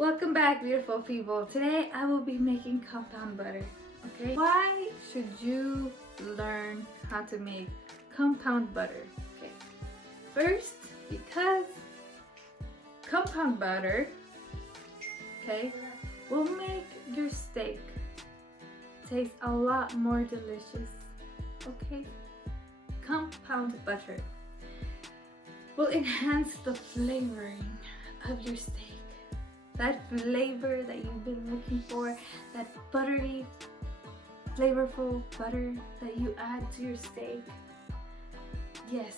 Welcome back, beautiful people. Today I will be making compound butter. Okay, why should you learn how to make compound butter? Okay, first, because compound butter, okay, will make your steak taste a lot more delicious. Okay, compound butter will enhance the flavoring of your steak. That flavor that you've been looking for, that buttery, flavorful butter that you add to your steak. Yes,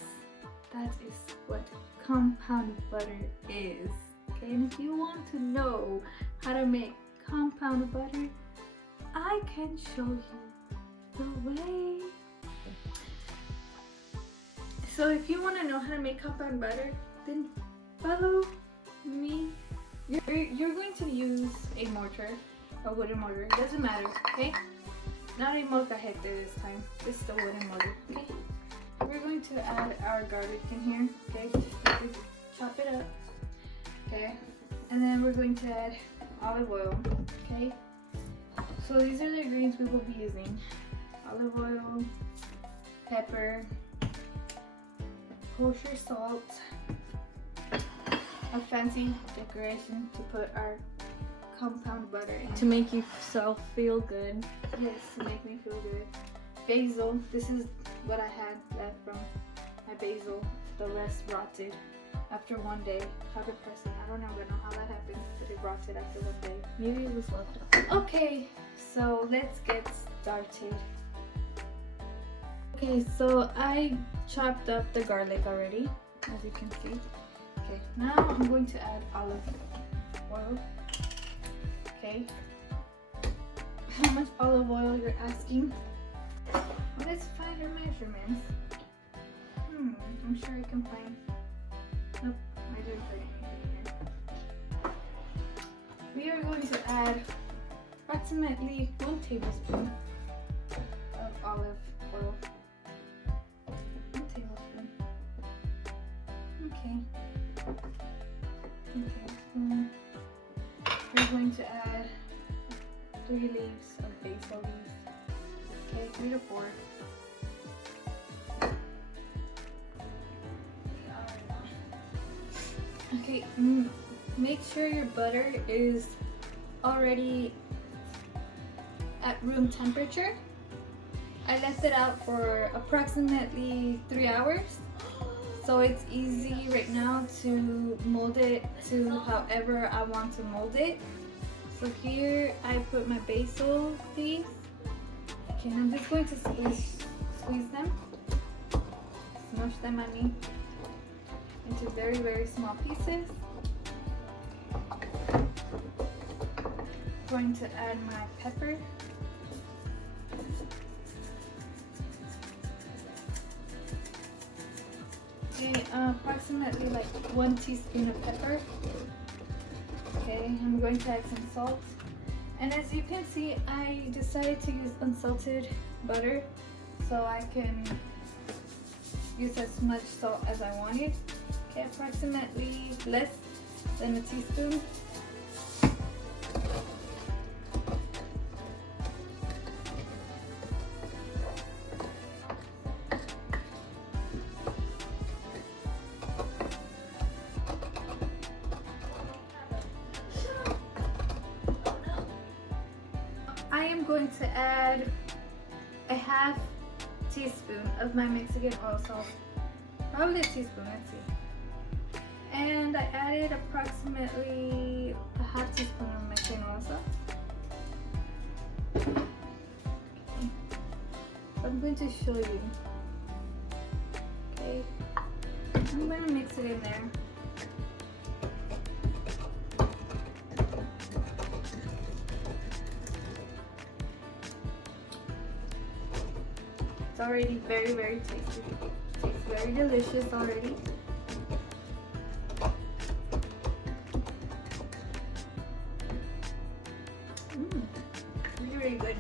that is what compound butter is. Okay, and if you want to know how to make compound butter, I can show you the way. So if you want to know how to make compound butter, then follow me. You're going to use a mortar, a wooden mortar, it doesn't matter, okay? Not a molcajete this time, just a wooden mortar, okay? We're going to add our garlic in here, okay? Just chop it up, okay? And then we're going to add olive oil, okay? So these are the ingredients we will be using. Olive oil, pepper, kosher salt, a fancy decoration to put our compound butter in. To make yourself feel good. Yes, to make me feel good. Basil, this is what I had left from my basil. The rest rotted after one day. How depressing. I don't know how that happened, but it rotted after one day. Maybe it was left out. Okay, so let's get started. Okay, so I chopped up the garlic already, as you can see. Okay, now I'm going to add olive oil. Okay, how much olive oil you're asking? Well, let's find our measurements. I'm sure I can find. Nope, I didn't put anything here. We are going to add approximately 1 tablespoon of olive oil. 1 tablespoon. Okay. We're going to add 3 leaves of basil leaves. Okay, 3 to 4. Okay, make sure your butter is already at room temperature. I left it out for approximately 3 hours. So it's easy right now to mold it to however I want to mold it. So here I put my basil leaves. Okay, and I'm just going to squeeze them, smush them into very, very small pieces. Going to add my pepper. Okay, approximately like 1 teaspoon of pepper. Okay, I'm going to add some salt. And as you can see, I decided to use unsalted butter so I can use as much salt as I wanted. Okay, approximately less than a teaspoon. I am going to add a half teaspoon of my Mexican oil sauce. Probably a teaspoon, let's see. And I added approximately a half teaspoon of Mexican oil sauce. Okay. So I'm going to show you. Okay. I'm going to mix it in there. It's already very, very tasty. Tastes very delicious already. Really, really good.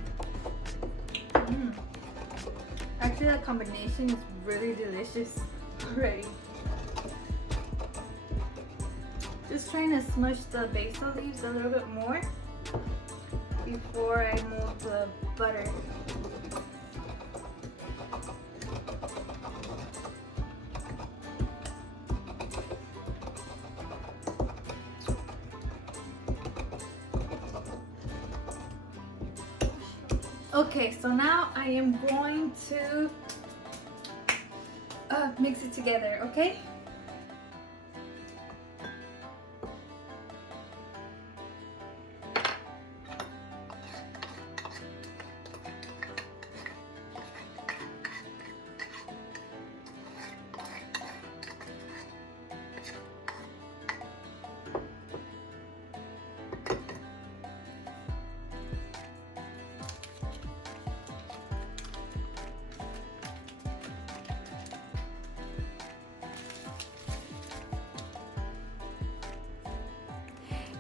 Actually, that combination is really delicious already. Just trying to smush the basil leaves a little bit more before I mold the butter. Okay, so now I am going to mix it together, okay?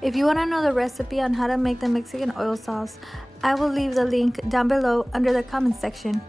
If you want to know the recipe on how to make the Mexican oil sauce, I will leave the link down below under the comment section.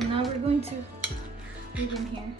So now we're going to leave in here.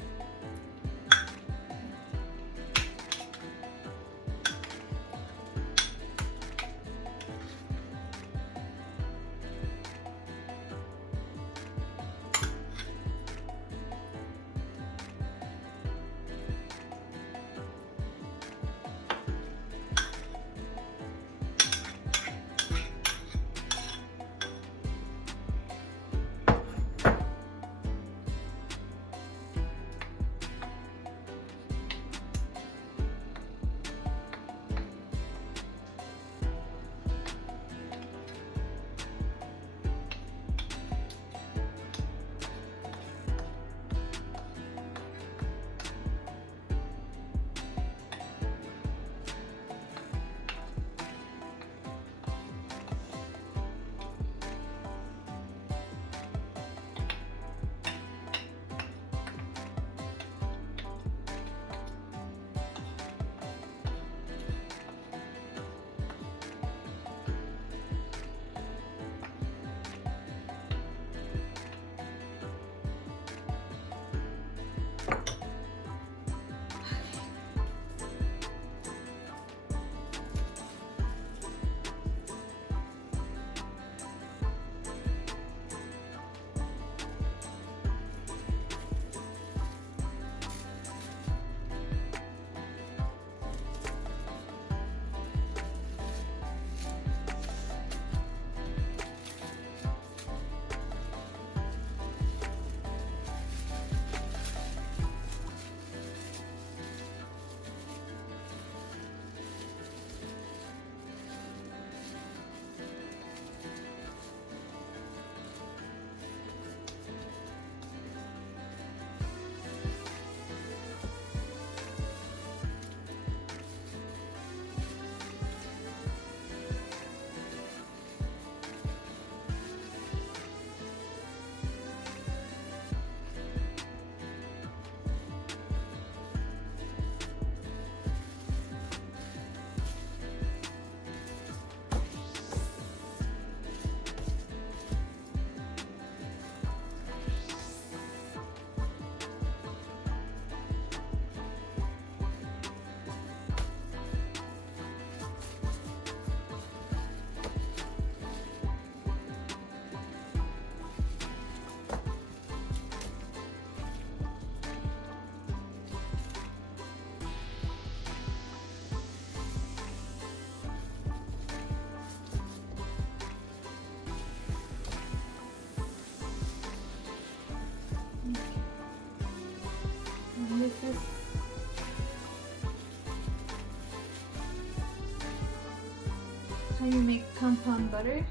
how you make compound butter.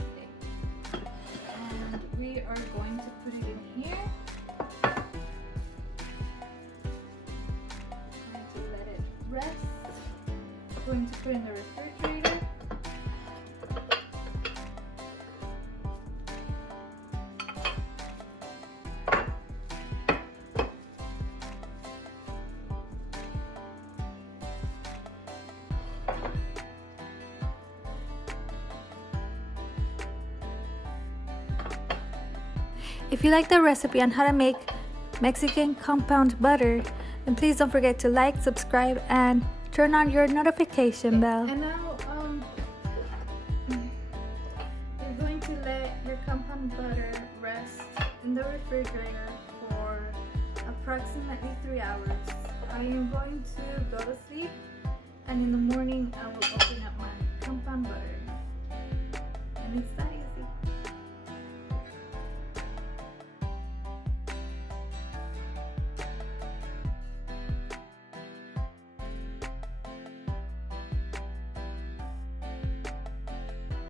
Okay. And we are going to put it in here. Going to let it rest. Going to put it in the refrigerator. If you like the recipe on how to make Mexican compound butter, then please don't forget to like, subscribe, and turn on your notification bell. And now you're going to let your compound butter rest in the refrigerator for approximately 3 hours. I am going to go to sleep, and in the morning I will open